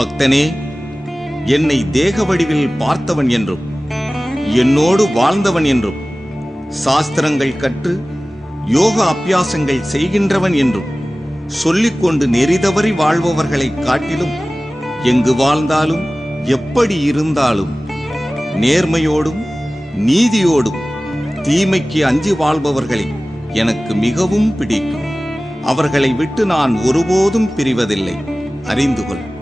பக்தனே என்னை தேக வடிவில் பார்த்தவன் என்றும் என்னோடு வாழ்ந்தவன் என்றும் சாஸ்திரங்கள் கற்று யோக அபியாசங்கள் செய்கின்றவன் என்றும் சொல்லிக்கொண்டு நெறிதவறி வாழ்பவர்களைக் காட்டிலும் எங்கு வாழ்ந்தாலும் எப்படி இருந்தாலும் நேர்மையோடும் நீதியோடும் தீமைக்கு அஞ்சி வாழ்பவர்களை எனக்கு மிகவும் பிடிக்கும். அவர்களை விட்டு நான் ஒருபோதும் பிரிவதில்லை. அறிந்து கொள்.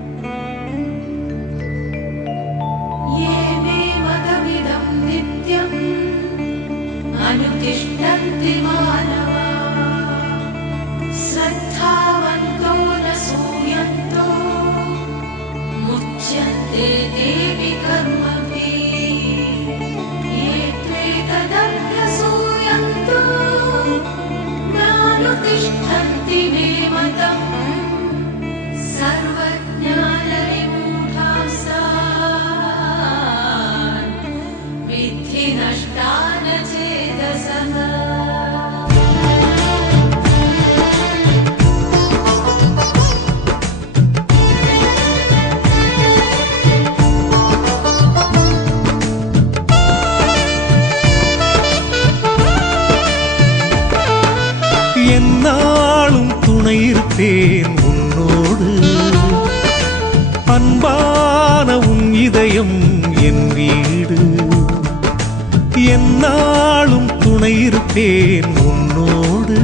என்னாலும் துணை இருப்பேன் உன்னோடு.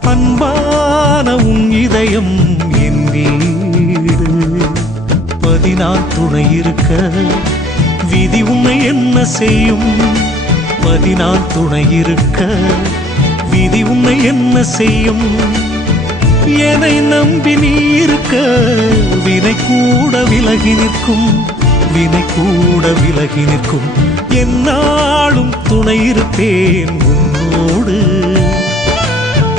அன்பான உன் இதயம் என் வீடு. பதினான் துணை இருக்க விதி உன்னை என்ன செய்யும்? பதினான் துணை இருக்க விதி உன்னை என்ன செய்யும்? என்னை நம்பி நீ இருக்க? வினை கூட விலகி நிற்கும். வினை கூட விலகி நிற்கும். என்னாலும் துணை இருப்பேன் உன்னோடு.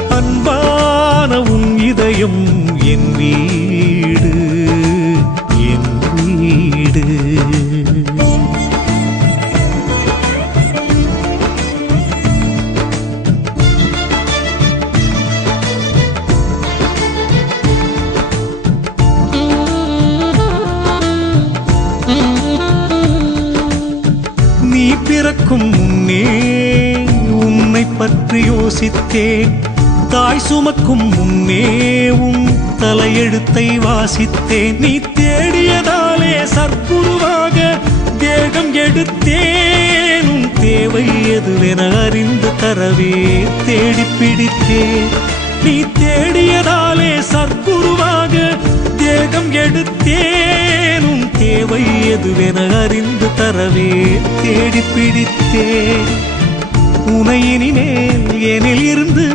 அன்பான உன் இதயம் என் வீடு. பிறக்கும் முன்னே உன்னை பற்றி யோசித்தேன். தாய் சுமக்கும் முன்னே உன் தலையெழுத்தை வாசித்தேன். நீ தேடியதாலே சற்புருவாக தேகம் எடுத்தேன். உன் தேவை எதுவென அறிந்து தரவே தேடி பிடித்தேன். நீ தேடியதாலே சற்குருவாக தேகம் எடுத்தேனும் தேவை எதுவென அறிந்து தரவே தேடி பிடித்தேன். உனை இனிமேல் எனில் இருந்து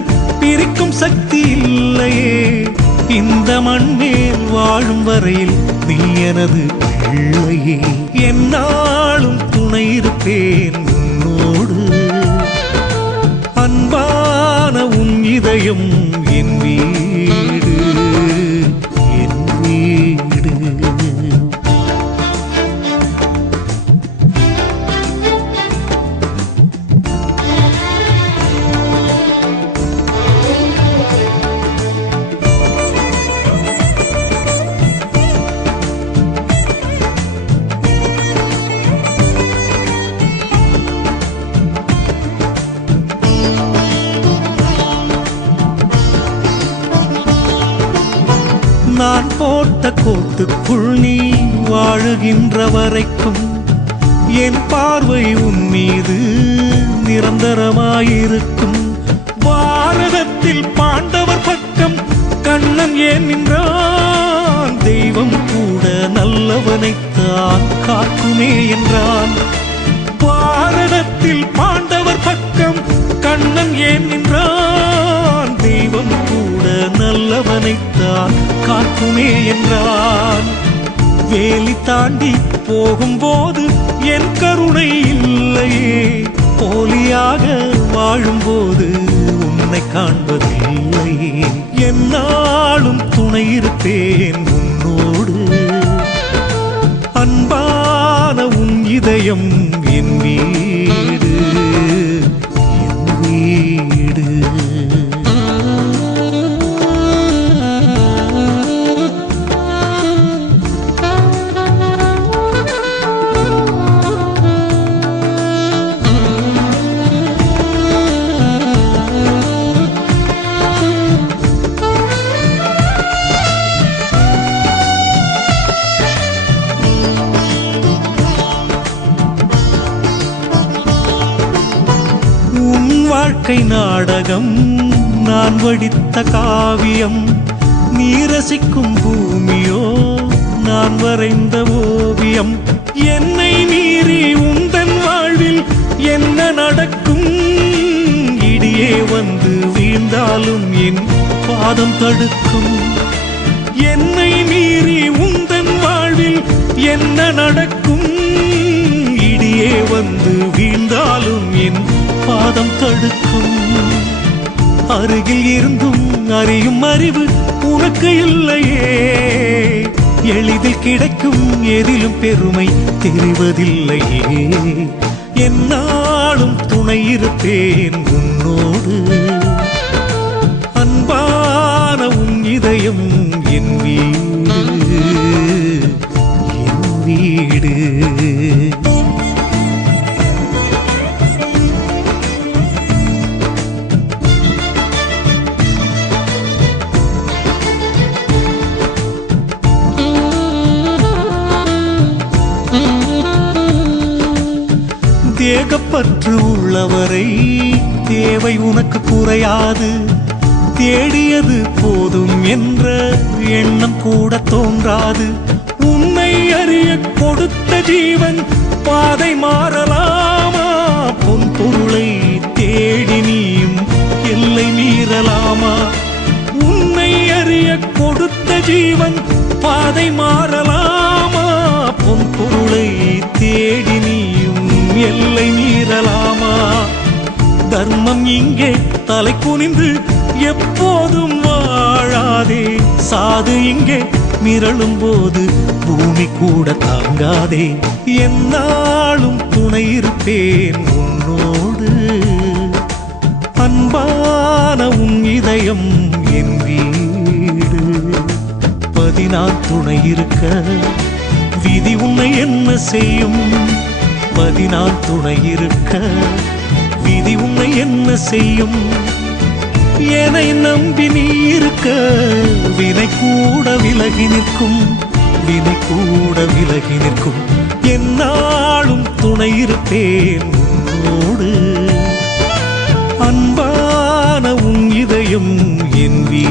பிரிக்கும் சக்தி இல்லையே. இந்த மண் மேல் வாழும் வரையில் நீ எனது பிள்ளையே. என்னாலும் துணை இருப்பேன் உன்னோடு. அன்பான உன் இதயம் என் போட்ட கோட்டுக்குள் நீ வாழுகின்ற வரைக்கும் என் பார்வை உன் மீது நிரந்தரமாயிருக்கும். பாரதத்தில் பாண்டவர் பக்கம் கண்ணன் ஏன் நின்றான்? தெய்வம் கூட நல்லவனைத்தான் காக்குமே என்றான். பாரதத்தில் பாண்டவர் பக்கம் கண்ணன் ஏன் நின்றான்? தெய்வம் கூட நல்லவனைத்தான் காக்குமே என்றான். வேலி தாண்டி போகும்போது என் கருணை இல்லையே. போலியாக வாழும்போது உன்னை காண்பதில்லையே. என்னாலும் துணை இருப்பேன் உன்னோடு. அன்பான உன் இதயம் என் வீடு வாழ்க்கை நாடகம் நான் வடித்த காவியம் நீ ரசிக்கும் பூமியோ நான் வரைந்த ஓவியம். என்னை மீறி உந்தன் வாழ்வில் என்ன நடக்கும்? இடியே வந்து வீழ்ந்தாலும் என் பாதம் தடுக்கும். என்னை மீறி உந்தன் வாழ்வில் என்ன நடக்கும்? இடியே வந்து வீழ்ந்தாலும் என் பாதம் தடுக்கும். அருகில் இருந்தும் அறியும் அறிவு உனக்கு இல்லையே. எளிதில் கிடைக்கும் எதிலும் பெருமை தெரிவதில்லையே. என்னாலும் துணை இருப்பேன் உன்னோடு. அன்பான உன் இதயம் என் ஏகப்பற்று உள்ளவரை தேவை உனக்கு குறையாது. தேடியது போதும் என்ற எண்ணம் கூட தோன்றாது. உன்னை அறிய கொடுத்த ஜீவன் பாதை மாறலாமா? பொன் பொருளை தேடி நீயும் எல்லை மீறலாமா? உன்னை அறிய கொடுத்த ஜீவன் பாதை மாறலாம் தர்மம் இங்கே தலை குனிந்து எப்போதும் வாழாதே. சாது இங்கே மிரளும் போது பூமி கூட தாங்காதே. என்னாலும் துணை இருப்பேன் உன்னோடு. அன்பான உன் இதயம் என் வீடு. பதினால் துணை இருக்க விதி உன்னை என்ன செய்யும்? பதினால் துணை இருக்க விதி உன்னை என்ன செய்யும்? என்னை நம்பி நீ இருக்க? வினை கூட விலகி நிற்கும். வினை கூட விலகி நிற்கும். என்னாலும் துணை இருப்பேன் உன்னோடு. அன்பான உன் இதயம் என் வீ